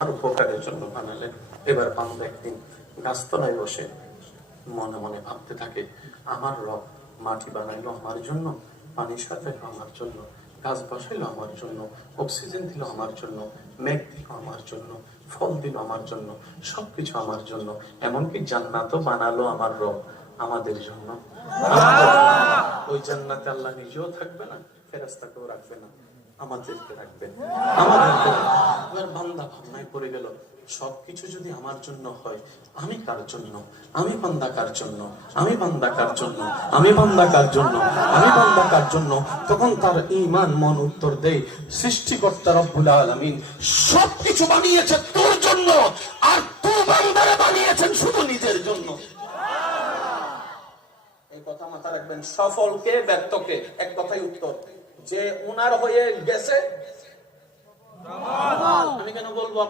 আর উপকারের জন্য বানালেন। এবার বান্দা একদিন গাছতলায় বসে মনে মনে ভাবতে থাকে, আমার রব মাটি বানাইলো আমার জন্য, পানি সাজাইলো আমার জন্য, গাছ বসাইলো আমার জন্য, অক্সিজেন দিল আমার জন্য, মেঘ দিল আমার জন্য, ফল দিল আমার জন্য, সবকিছু আমার জন্য, এমনকি জান্নাতও বানালো আমার রব আমাদের জন্য। ওই জান্নাতে আল্লাহ নিজেও থাকবে না, ফেরেশতাকেও রাখবে না, আমাদেরকে রাখবেন। আমাদেরকে এবার বান্দা ভাবনায় পড়ে গেল, সবকিছু যদি আমার জন্য হয়, আমি কার জন্য? আমি বান্দা কার জন্য? আমি বান্দা কার জন্য? আমি বান্দা কার জন্য? আমি বান্দা কার জন্য? তখন তার ঈমান মন উত্তর দেয়, সৃষ্টিকর্তা রব্বুল আলামিন সবকিছু বানিয়েছে তোর জন্য, আর তুই বান্দারে বানিয়েছেন শুধু নিজের জন্য। এই কথা মাথা রাখবেন। সফলকে ব্যর্থকে এক কথাই উত্তর, যে উনার হয়ে গেছে। আমি কেন বলবো?